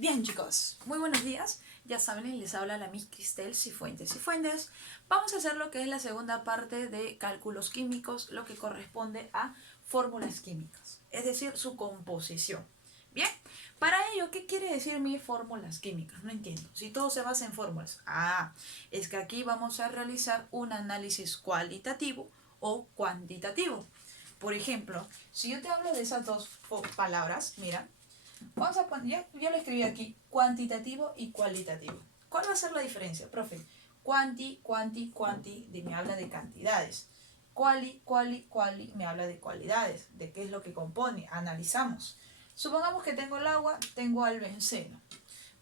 Bien chicos, muy buenos días. Ya saben, les habla la Miss Cristel Cifuentes. Vamos a hacer lo que es la segunda parte de cálculos químicos, lo que corresponde a fórmulas químicas, es decir, su composición. Bien, para ello, ¿qué quiere decir mis fórmulas químicas? No entiendo. Si todo se basa en fórmulas. Es que aquí vamos a realizar un análisis cualitativo o cuantitativo. Por ejemplo, si yo te hablo de esas dos palabras, mira, vamos a poner, yo lo escribí aquí, cuantitativo y cualitativo. ¿Cuál va a ser la diferencia, profe? Cuanti, me habla de cantidades. Quali, me habla de cualidades, de qué es lo que compone, analizamos. Supongamos que tengo el agua, tengo al benceno.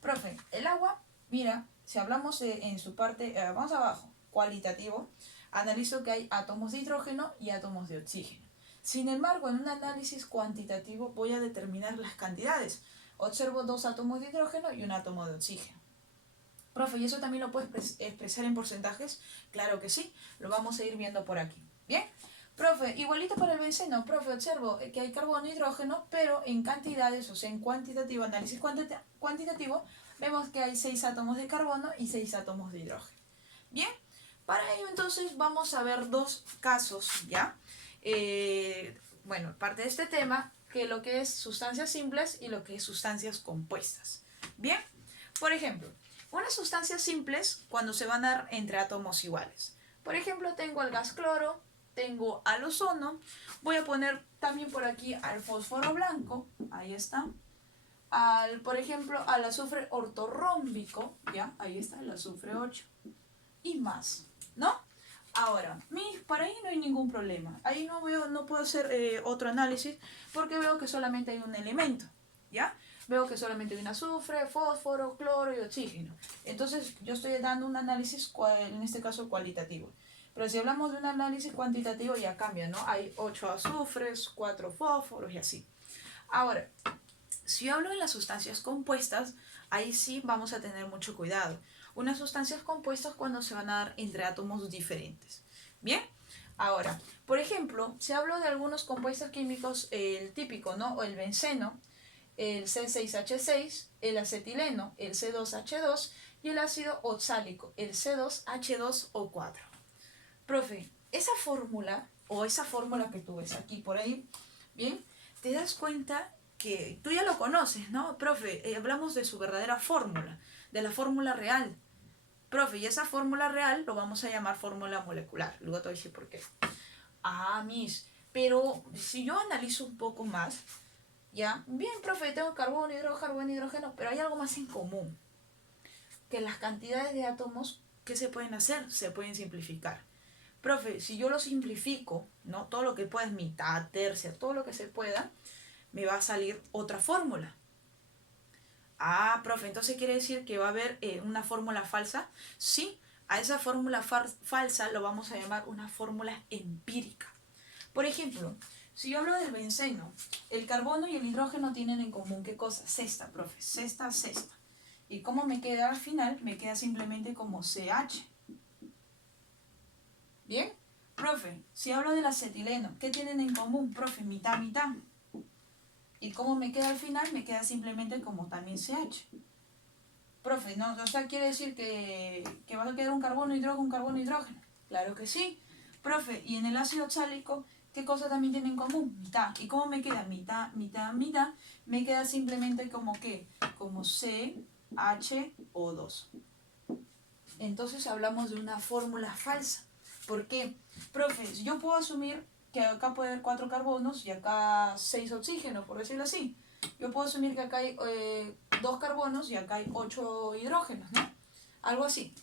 Profe, el agua, mira, si hablamos en su parte, vamos abajo, cualitativo, analizo que hay átomos de hidrógeno y átomos de oxígeno. Sin embargo, en un análisis cuantitativo voy a determinar las cantidades. Observo dos átomos de hidrógeno y un átomo de oxígeno. Profe, ¿y eso también lo puedes expresar en porcentajes? Claro que sí, lo vamos a ir viendo por aquí. ¿Bien? Profe, igualito para el benceno. Profe, observo que hay carbono e hidrógeno, pero en cantidades, o sea, en cuantitativo, análisis cuantitativo, vemos que hay 6 átomos de carbono y 6 átomos de hidrógeno. Bien, para ello entonces vamos a ver dos casos, ¿ya? Bueno, parte de este tema, que lo que es sustancias simples y lo que es sustancias compuestas. Bien, por ejemplo, unas sustancias simples cuando se van a dar entre átomos iguales. Por ejemplo, tengo al gas cloro, tengo al ozono, voy a poner también por aquí al fósforo blanco, ahí está, por ejemplo, al azufre ortorrómbico, ya, ahí está el azufre 8, y más, ¿no? Ahora, para ahí no hay ningún problema. Ahí no puedo hacer otro análisis porque veo que solamente hay un elemento, ¿ya? Veo que solamente hay un azufre, fósforo, cloro y oxígeno. Entonces yo estoy dando un análisis, en este caso cualitativo. Pero si hablamos de un análisis cuantitativo ya cambia, ¿no? Hay 8 azufres, 4 fósforos y así. Ahora, si yo hablo de las sustancias compuestas, ahí sí vamos a tener mucho cuidado. Unas sustancias compuestas cuando se van a dar entre átomos diferentes. Bien, ahora, por ejemplo, si hablo de algunos compuestos químicos, el típico, ¿no? O el benceno, el C6H6, el acetileno, el C2H2 y el ácido oxálico, el C2H2O4. Profe, esa fórmula o esa fórmula que tú ves aquí por ahí, bien, te das cuenta que tú ya lo conoces, ¿no? Profe, hablamos de su verdadera fórmula, de la fórmula real. Profe, y esa fórmula real lo vamos a llamar fórmula molecular. Luego te voy a decir por qué. Miss, pero si yo analizo un poco más, ya, bien, profe, tengo carbono, hidrógeno, pero hay algo más en común. Que las cantidades de átomos, ¿qué se pueden hacer? Se pueden simplificar. Profe, si yo lo simplifico, ¿no? Todo lo que pueda, mitad, tercia, todo lo que se pueda, me va a salir otra fórmula. Profe, entonces quiere decir que va a haber una fórmula falsa. Sí, a esa fórmula falsa lo vamos a llamar una fórmula empírica. Por ejemplo, si yo hablo del benceno, el carbono y el hidrógeno tienen en común, ¿qué cosa? Sexta, profe, sexta. ¿Y cómo me queda al final? Me queda simplemente como CH. ¿Bien? Profe, si hablo del acetileno, ¿qué tienen en común? Profe, mitad. ¿Y cómo me queda al final? Me queda simplemente como también CH. Profe, no, o sea, quiere decir que va a quedar un carbono, hidrógeno. Claro que sí. Profe, y en el ácido oxálico, ¿qué cosa también tienen en común? Mitad. ¿Y cómo me queda? Mitad. Me queda simplemente como ¿qué? Como CHO2. Entonces hablamos de una fórmula falsa. ¿Por qué? Profe, yo puedo asumir que acá puede haber 4 carbonos y acá 6 oxígenos, por decirlo así. Yo puedo asumir que acá hay 2 carbonos y acá hay 8 hidrógenos, ¿no? Algo así.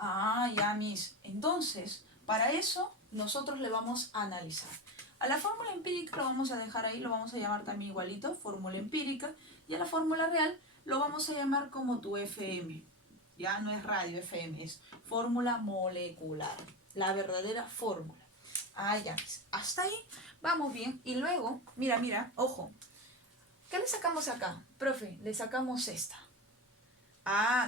Ya, Miss. Entonces, para eso nosotros le vamos a analizar. A la fórmula empírica lo vamos a dejar ahí, lo vamos a llamar también igualito, fórmula empírica. Y a la fórmula real lo vamos a llamar como tu FM. Ya no es radio FM, es fórmula molecular. La verdadera fórmula. Ya, Miss. Hasta ahí vamos bien. Y luego, mira, ojo. ¿Qué le sacamos acá? Profe, le sacamos esta.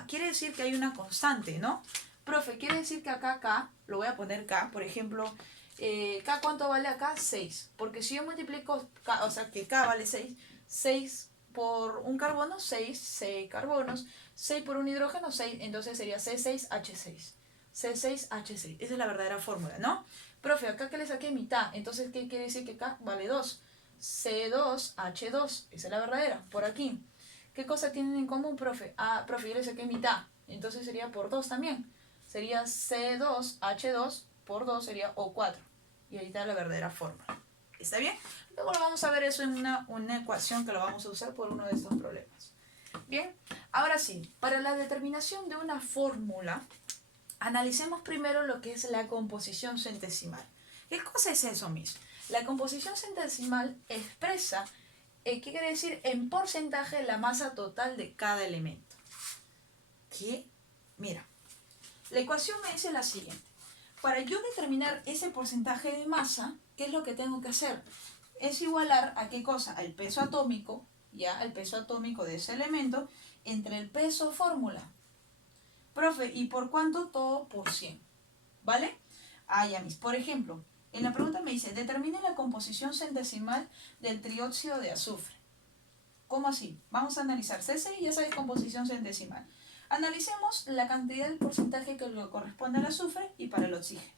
Quiere decir que hay una constante, ¿no? Profe, quiere decir que acá, K, lo voy a poner K, por ejemplo, ¿K cuánto vale acá? 6. Porque si yo multiplico K, o sea que K vale 6, 6 por un carbono, 6 carbonos, 6 por un hidrógeno, 6, entonces sería C6H6. C6H6, esa es la verdadera fórmula, ¿no? Profe, acá que le saqué mitad, entonces ¿qué quiere decir que acá vale 2? C2H2, esa es la verdadera, por aquí. ¿Qué cosa tienen en común, profe? Ah, profe, yo le saqué mitad, entonces sería por 2 también. Sería C2H2 por 2 sería O4. Y ahí está la verdadera fórmula. ¿Está bien? Luego lo vamos a ver eso en una ecuación que lo vamos a usar por uno de estos problemas. Bien, ahora sí, para la determinación de una fórmula, analicemos primero lo que es la composición centesimal. ¿Qué cosa es eso mismo? La composición centesimal expresa, ¿qué quiere decir? En porcentaje la masa total de cada elemento. ¿Qué? Mira, la ecuación me dice la siguiente. Para yo determinar ese porcentaje de masa, ¿qué es lo que tengo que hacer? Es igualar a qué cosa? Al peso atómico, ya, el peso atómico de ese elemento, entre el peso fórmula. Profe, ¿y por cuánto? Todo por 100. ¿Vale? Ah, ya mis. Por ejemplo, en la pregunta me dice, determine la composición centesimal del trióxido de azufre. ¿Cómo así? Vamos a analizar C6 y esa es composición centesimal. Analicemos la cantidad del porcentaje que le corresponde al azufre y para el oxígeno.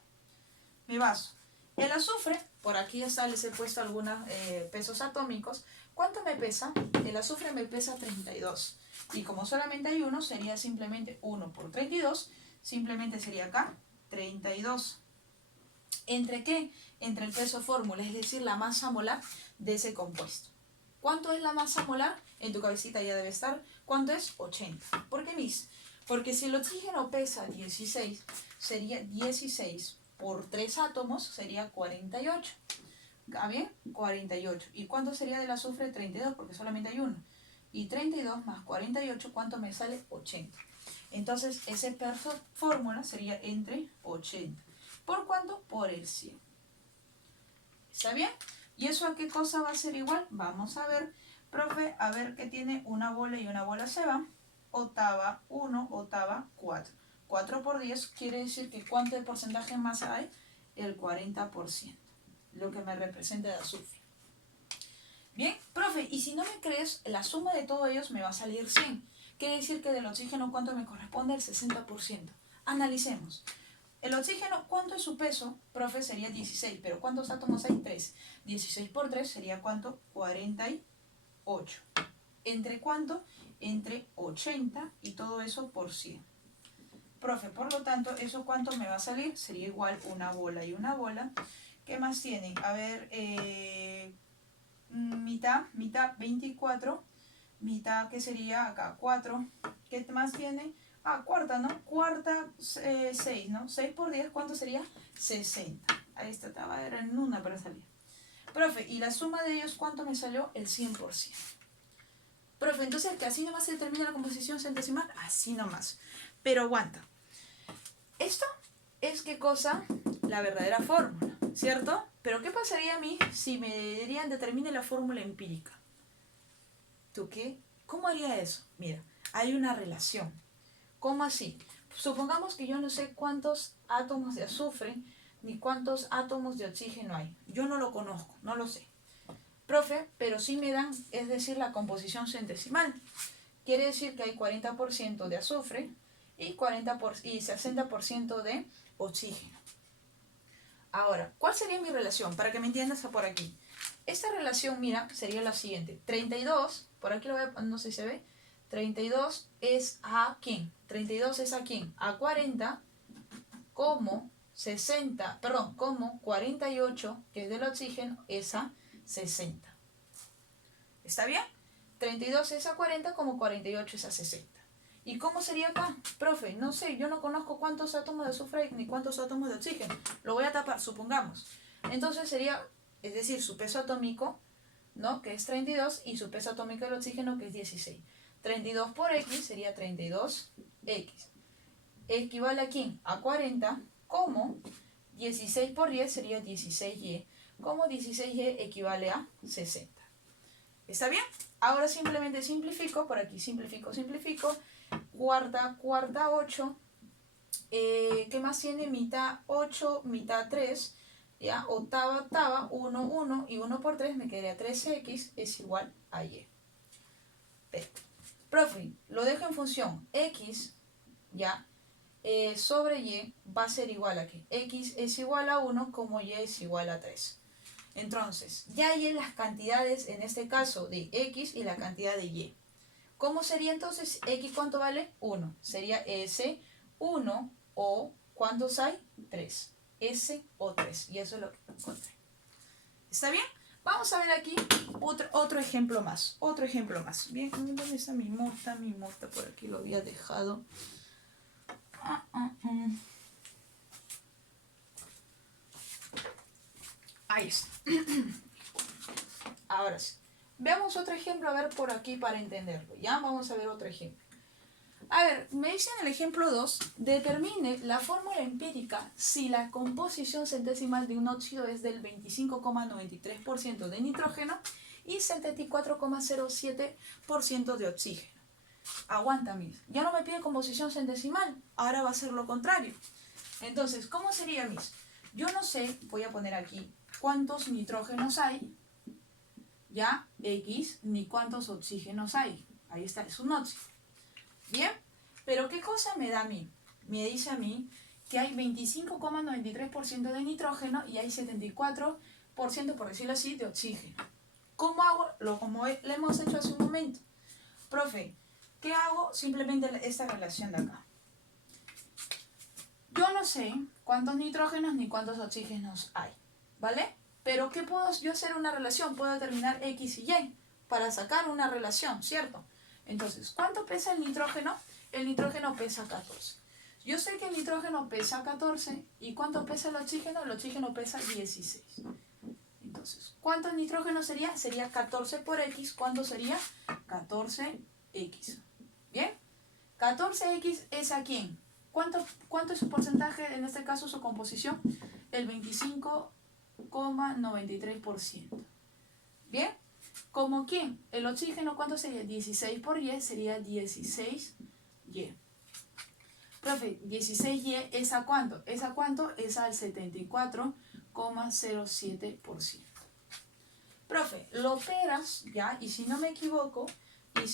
Me baso. El azufre, por aquí ya les he puesto algunos pesos atómicos. ¿Cuánto me pesa? El azufre me pesa 32. Y como solamente hay uno, sería simplemente 1 por 32. Simplemente sería acá 32. ¿Entre qué? Entre el peso fórmula, es decir, la masa molar de ese compuesto. ¿Cuánto es la masa molar? En tu cabecita ya debe estar. ¿Cuánto es? 80. ¿Por qué, mis? Porque si el oxígeno pesa 16, sería 16 por 3 átomos, sería 48. ¿Está bien? 48. ¿Y cuánto sería del azufre? 32, porque solamente hay uno. Y 32 más 48, ¿cuánto me sale? 80. Entonces, ese peso fórmula sería entre 80. ¿Por cuánto? Por el 100. ¿Está bien? ¿Y eso a qué cosa va a ser igual? Vamos a ver, profe, a ver que tiene una bola y una bola se van. Octava 1, octava 4. 4 por 10 quiere decir que ¿cuánto de porcentaje en masa hay? El 40%, lo que me representa de azufre. Bien, profe, y si no me crees, la suma de todos ellos me va a salir 100. Quiere decir que del oxígeno, ¿cuánto me corresponde? El 60%. Analicemos. El oxígeno, ¿cuánto es su peso? Profe, sería 16, pero ¿cuántos átomos hay? 3. 16 por 3 sería ¿cuánto? 48. ¿Entre cuánto? Entre 80 y todo eso por 100. Profe, por lo tanto, ¿eso cuánto me va a salir? Sería igual una bola y una bola. ¿Qué más tienen? A ver, mitad 24. Mitad, ¿qué sería acá? 4. ¿Qué más tiene? Ah, cuarta, ¿no? Cuarta, 6, ¿no? 6 por 10, ¿cuánto sería? 60. Ahí está, era en una para salir. Profe, ¿y la suma de ellos cuánto me salió? El 100%. Profe, entonces que así nomás se determina la composición centesimal, así nomás. Pero aguanta. Esto es qué cosa, la verdadera fórmula, ¿cierto? Pero ¿qué pasaría a mí si me dirían determine la fórmula empírica? ¿Tú qué? ¿Cómo haría eso? Mira, hay una relación. ¿Cómo así? Supongamos que yo no sé cuántos átomos de azufre ni cuántos átomos de oxígeno hay. Yo no lo conozco, no lo sé. Profe, pero sí me dan, es decir, la composición centesimal. Quiere decir que hay 40% de azufre y 60% de oxígeno. Ahora, ¿cuál sería mi relación? Para que me entiendas por aquí. Esta relación, mira, sería la siguiente. 32, por aquí lo voy a, no sé si se ve. 32 es a quién? 32 es a quién? A 40 como 60, perdón, como 48, que es del oxígeno, es a 60. ¿Está bien? 32 es a 40 como 48 es a 60. ¿Y cómo sería acá? Profe, no sé, yo no conozco cuántos átomos de azufre hay ni cuántos átomos de oxígeno. Lo voy a tapar, supongamos. Entonces sería, es decir, su peso atómico, ¿no? Que es 32, y su peso atómico del oxígeno, que es 16. 32 por X sería 32X. Equivale a quién? A 40, como 16 por 10 sería 16Y, como 16Y equivale a 60. ¿Está bien? Ahora simplemente simplifico, por aquí simplifico. Cuarta, 8. ¿Qué más tiene? Mitad 8, mitad 3. ¿Ya? Octava, 1, 1. Y 1 por 3 me quedaría 3X es igual a Y. Profe, lo dejo en función x, ya, sobre y va a ser igual a que x es igual a 1 como y es igual a 3. Entonces, ya hay las cantidades, en este caso, de x y la cantidad de y. ¿Cómo sería entonces x? ¿Cuánto vale? 1. Sería s 1 o ¿cuántos hay? 3. S o 3. Y eso es lo que encontré. ¿Está bien? Vamos a ver aquí otro ejemplo más. Otro ejemplo más. Bien, ¿dónde está mi mota? Mi mota por aquí lo había dejado. Ahí está. Ahora sí. Veamos otro ejemplo, a ver por aquí para entenderlo. Ya vamos a ver otro ejemplo. A ver, me dicen en el ejemplo 2, determine la fórmula empírica si la composición centesimal de un óxido es del 25,93% de nitrógeno y 74,07% de oxígeno. Aguanta, mis. Ya no me pide composición centesimal, ahora va a ser lo contrario. Entonces, ¿cómo sería, mis? Yo no sé, voy a poner aquí, cuántos nitrógenos hay, ya, X, ni cuántos oxígenos hay. Ahí está, es un óxido. Bien, pero ¿qué cosa me da a mí? Me dice a mí que hay 25,93% de nitrógeno y hay 74%, por decirlo así, de oxígeno. ¿Cómo hago? Como le hemos hecho hace un momento. Profe, ¿qué hago? Simplemente esta relación de acá. Yo no sé cuántos nitrógenos ni cuántos oxígenos hay, ¿vale? Pero ¿qué puedo yo hacer una relación? Puedo determinar X y Y para sacar una relación, ¿cierto? Entonces, ¿cuánto pesa el nitrógeno? El nitrógeno pesa 14. Yo sé que el nitrógeno pesa 14. ¿Y cuánto pesa el oxígeno? El oxígeno pesa 16. Entonces, ¿cuánto nitrógeno sería? Sería 14 por X. ¿Cuánto sería? 14X. ¿Bien? 14X es ¿a quién? ¿Cuánto es su porcentaje, en este caso su composición? El 25,93%. ¿Bien? ¿Como quién? El oxígeno, ¿cuánto sería? 16 por Y sería 16Y. Profe, 16Y es ¿a cuánto? ¿Es a cuánto? Es al 74,07%. Profe, lo operas, ¿ya? Y si no me equivoco, te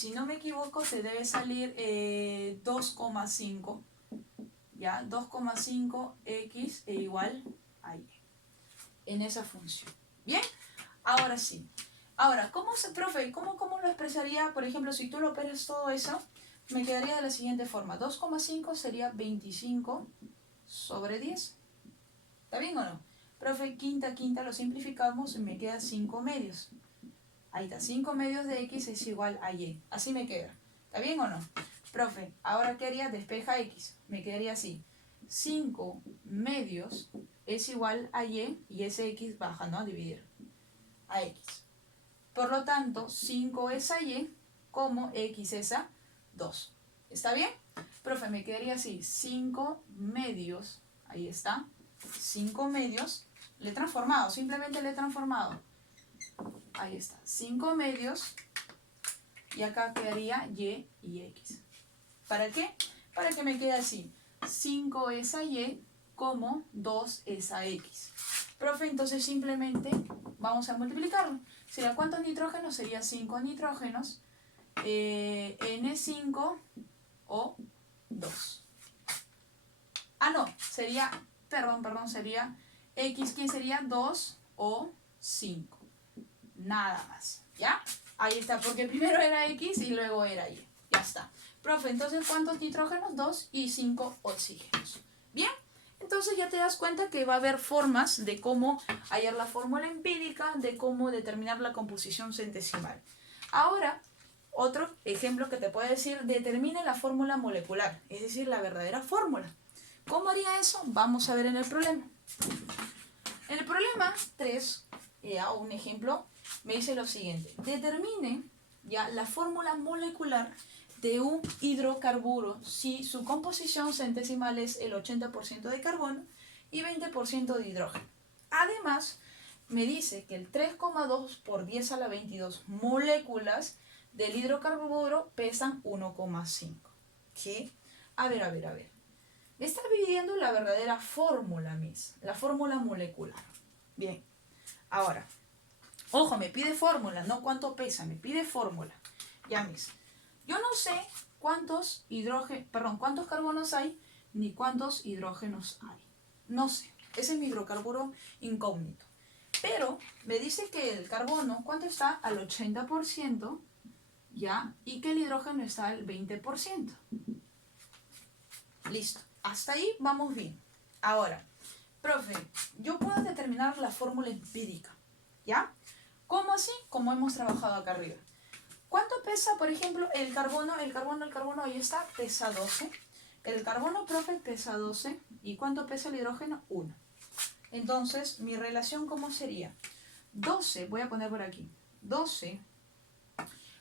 debe salir 2,5. ¿Ya? 2,5x e igual a y. En esa función. ¿Bien? Ahora sí. Ahora, profe, ¿cómo lo expresaría? Por ejemplo, si tú lo operas todo eso, me quedaría de la siguiente forma. 2,5 sería 25 sobre 10. ¿Está bien o no? Profe, quinta, lo simplificamos y me queda 5 medios. Ahí está, 5 medios de x es igual a y. Así me queda. ¿Está bien o no? Profe, ahora ¿qué haría? Despeja x. Me quedaría así. 5 medios es igual a y ese x baja, ¿no? A dividir a x. Por lo tanto, 5 es a y como x es a 2. ¿Está bien? Profe, me quedaría así. 5 medios, ahí está. 5 medios, le he transformado, simplemente le he transformado. Ahí está. 5 medios y acá quedaría y x. ¿Para qué? Para que me quede así. 5 es a y como 2 es a x. Profe, entonces simplemente vamos a multiplicarlo. ¿Sería cuántos nitrógenos? Sería 5 nitrógenos. N5 o 2. Ah, no. Sería, perdón, sería x, ¿quién sería? 2 o 5. Nada más. ¿Ya? Ahí está, porque primero era x y luego era y. Ya está. Profe, entonces, ¿cuántos nitrógenos? 2 y 5 oxígenos. ¿Bien? Entonces ya te das cuenta que va a haber formas de cómo hallar la fórmula empírica, de cómo determinar la composición centesimal. Ahora, otro ejemplo que te puede decir, determine la fórmula molecular, es decir, la verdadera fórmula. ¿Cómo haría eso? Vamos a ver en el problema. En el problema 3, ya un ejemplo, me dice lo siguiente. Determine ya la fórmula molecular de un hidrocarburo si su composición centesimal es el 80% de carbono y 20% de hidrógeno. Además, me dice que el 3,2 por 10 a la 22 moléculas del hidrocarburo pesan 1,5. ¿Qué? A ver. Me está pidiendo la verdadera fórmula, Miss. La fórmula molecular. Bien. Ahora, ojo, me pide fórmula, no cuánto pesa, me pide fórmula. Ya, Miss. Yo no sé cuántos carbonos hay, ni cuántos hidrógenos hay. No sé. Ese es mi hidrocarburo incógnito. Pero me dice que el carbono, ¿cuánto está? Al 80%, ¿ya? Y que el hidrógeno está al 20%. Listo. Hasta ahí vamos bien. Ahora, profe, yo puedo determinar la fórmula empírica, ¿ya? ¿Cómo así? Como hemos trabajado acá arriba. ¿Cuánto pesa, por ejemplo, el carbono? El carbono, ahí está, pesa 12. El carbono, profe, pesa 12. ¿Y cuánto pesa el hidrógeno? 1. Entonces, mi relación, ¿cómo sería? 12, voy a poner por aquí. 12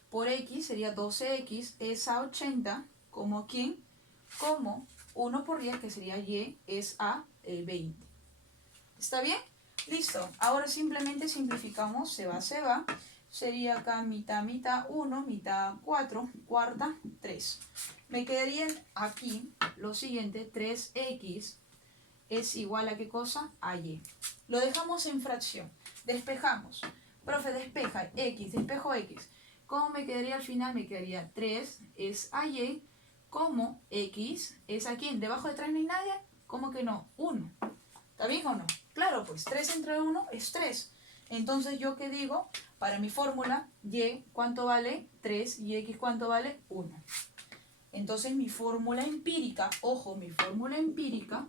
por X sería 12X es a 80, como ¿quién? Como 1 por 10, que sería Y, es a 20. ¿Está bien? Listo. Ahora simplemente simplificamos. Se va. Sería acá mitad, mitad 1, mitad 4, cuarta 3. Me quedarían aquí lo siguiente, 3X es igual a ¿qué cosa? A Y. Lo dejamos en fracción. Despejamos. Profe, despeja X, despejo X. ¿Cómo me quedaría al final? Me quedaría 3 es a Y, como X es a quién. ¿Debajo de 3 no hay nadie? ¿Cómo que no? 1. ¿Está bien o no? Claro, pues 3 entre 1 es 3. Entonces, ¿yo qué digo? Para mi fórmula, Y, ¿cuánto vale? 3 y X, ¿cuánto vale? 1. Entonces, mi fórmula empírica, ojo, mi fórmula empírica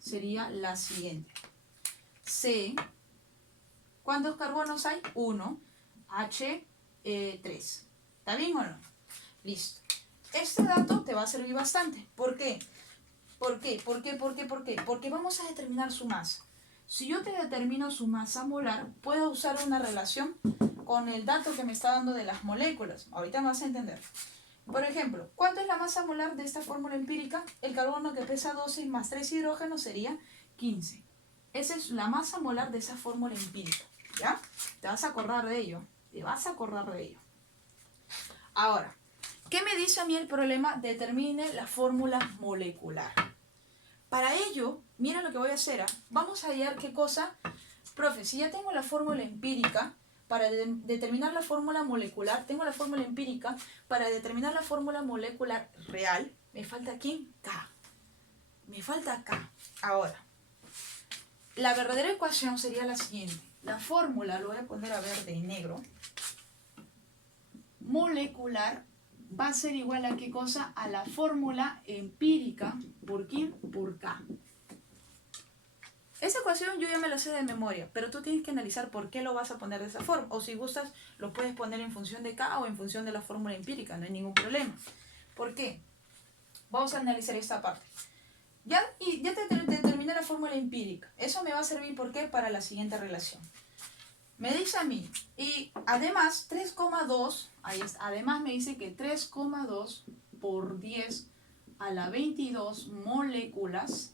sería la siguiente. C, ¿cuántos carbonos hay? 1. H, 3. ¿Está bien o no? Listo. Este dato te va a servir bastante. ¿Por qué? ¿Por qué? Porque vamos a determinar su masa. Si yo te determino su masa molar, puedo usar una relación con el dato que me está dando de las moléculas. Ahorita me vas a entender. Por ejemplo, ¿cuánto es la masa molar de esta fórmula empírica? El carbono que pesa 12 más 3 hidrógenos sería 15. Esa es la masa molar de esa fórmula empírica. ¿Ya? Te vas a acordar de ello. Ahora, ¿qué me dice a mí el problema? Determine la fórmula molecular. Para ello, mira lo que voy a hacer. Vamos a hallar qué cosa. Profe, si ya tengo la fórmula empírica, para determinar la fórmula molecular, tengo la fórmula empírica, para determinar la fórmula molecular real, me falta ¿quién? K. Me falta K. Ahora, la verdadera ecuación sería la siguiente. La fórmula, lo voy a poner a verde y negro, molecular va a ser igual a ¿qué cosa? A la fórmula empírica. ¿Por quién? Por K. Esa ecuación yo ya me la sé de memoria, pero tú tienes que analizar por qué lo vas a poner de esa forma. O si gustas, lo puedes poner en función de K o en función de la fórmula empírica, no hay ningún problema. ¿Por qué? Vamos a analizar esta parte. Ya te determiné la fórmula empírica. Eso me va a servir, ¿por qué? Para la siguiente relación. Me dice a mí, y además 3,2, ahí está, además me dice que 3,2 por 10 a la 22 moléculas,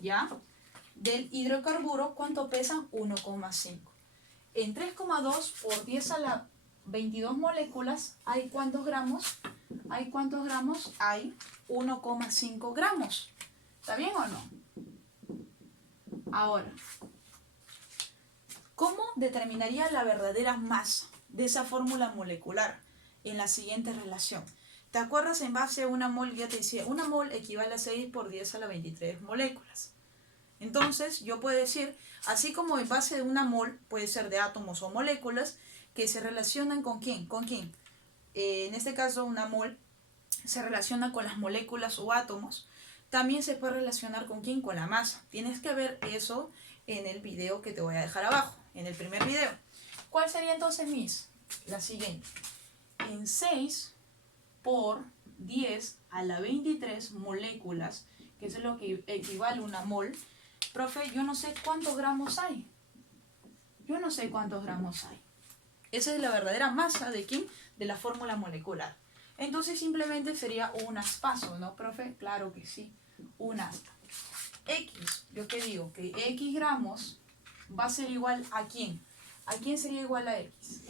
¿ya? Del hidrocarburo, ¿cuánto pesan? 1,5. En 3,2 por 10 a la 22 moléculas, ¿hay cuántos gramos? Hay 1,5 gramos. ¿Está bien o no? Ahora, ¿cómo determinaría la verdadera masa de esa fórmula molecular en la siguiente relación? ¿Te acuerdas? En base a una mol, ya te decía, una mol equivale a 6 por 10 a la 23 moléculas. Entonces, yo puedo decir, así como en base de una mol, puede ser de átomos o moléculas, que se relacionan ¿con quién? ¿Con quién? En este caso, una mol se relaciona con las moléculas o átomos. También se puede relacionar ¿con quién? Con la masa. Tienes que ver eso en el video que te voy a dejar abajo, en el primer video. ¿Cuál sería entonces la siguiente? En 6 por 10 a la 23 moléculas, que es lo que equivale a una mol. Profe, yo no sé cuántos gramos hay. Esa es la verdadera masa ¿de quién? De la fórmula molecular. Entonces simplemente sería un aspaso, ¿no, profe? Claro que sí, un aspa. X, ¿yo qué digo? Que X gramos va a ser igual ¿a quién? ¿A quién sería igual a X?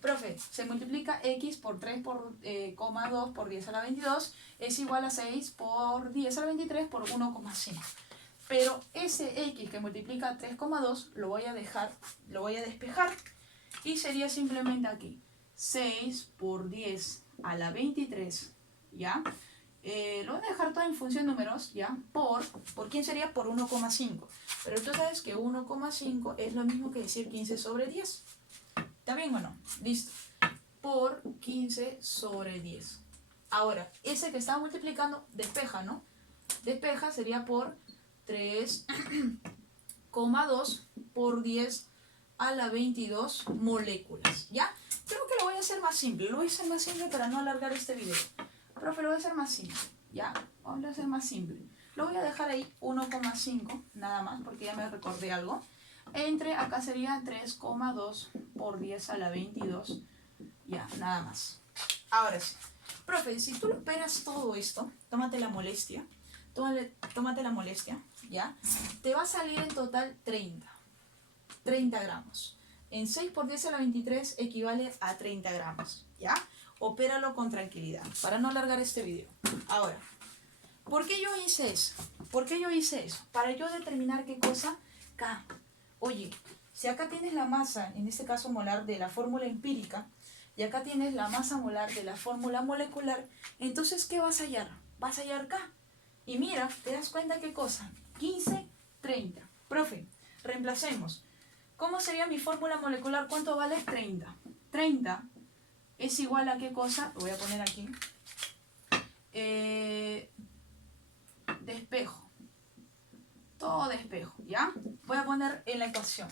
Profe, se multiplica X por 3 por 2 por 10 a la 22 es igual a 6 por 10 a la 23 por 1,5. Pero ese X que multiplica 3,2 lo voy a despejar y sería simplemente aquí 6 por 10 a la 23, ¿ya? Lo voy a dejar todo en función de números, ¿ya? ¿Por quién sería? Por 1,5. Pero tú sabes que 1,5 es lo mismo que decir 15 sobre 10. ¿Está bien o no? Listo. Por 15 sobre 10. Ahora, ese que estaba multiplicando, despeja, ¿no? Despeja sería por 3,2 por 10 a la 22 moléculas, ¿ya? Creo que lo voy a hacer más simple. Lo voy a hacer más simple para no alargar este video. Profe, lo voy a hacer más simple, ¿ya? Vamos a hacer más simple. Lo voy a dejar ahí 1,5, nada más, porque ya me recordé algo. Entre, acá sería 3,2 por 10 a la 22. Ya, nada más. Ahora sí. Profe, si tú lo operas todo esto, tómate la molestia, ¿ya? Te va a salir en total 30 gramos. En 6 por 10 a la 23 equivale a 30 gramos, ¿ya? Opéralo con tranquilidad, para no alargar este video. Ahora, ¿por qué yo hice eso? Para yo determinar qué cosa, K. Oye, si acá tienes la masa, en este caso molar, de la fórmula empírica, y acá tienes la masa molar de la fórmula molecular, entonces, ¿qué vas a hallar? Vas a hallar K. Y mira, ¿te das cuenta qué cosa? 15, 30. Profe, reemplacemos. ¿Cómo sería mi fórmula molecular? ¿Cuánto vale? 30. 30 es igual a qué cosa, lo voy a poner aquí, despejo, todo despejo, ¿ya? Voy a poner en la ecuación.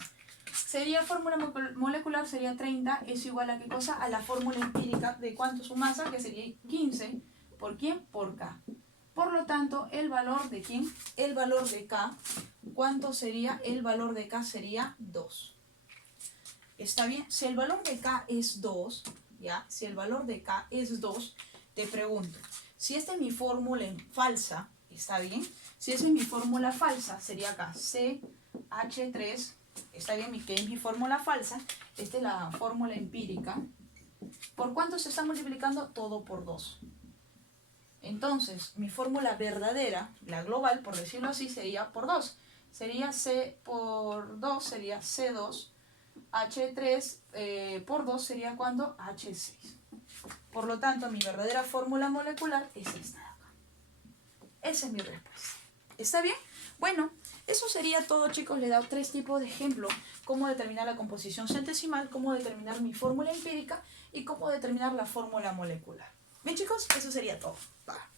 Sería fórmula molecular, sería 30, es igual a qué cosa, a la fórmula empírica de cuánto es su masa, que sería 15, ¿por quién? Por K. Por lo tanto, el valor de ¿quién? El valor de K, ¿cuánto sería? El valor de K sería 2. ¿Está bien? Si el valor de K es 2, ¿ya? Si el valor de K es 2, te pregunto, si esta es mi fórmula en falsa, ¿está bien? Si esa es mi fórmula falsa, sería acá CH3, ¿está bien? Que es mi fórmula falsa, esta es la fórmula empírica. ¿Por cuánto se está multiplicando? Todo por 2. Entonces, mi fórmula verdadera, la global, por decirlo así, sería por 2. Sería C por 2, sería C2. H3 por 2 sería ¿cuánto? H6. Por lo tanto, mi verdadera fórmula molecular es esta de acá. Esa es mi respuesta. ¿Está bien? Bueno, eso sería todo, chicos. Le he dado 3 tipos de ejemplos. Cómo determinar la composición centesimal, cómo determinar mi fórmula empírica y cómo determinar la fórmula molecular. Bien, chicos, eso sería todo. Bye.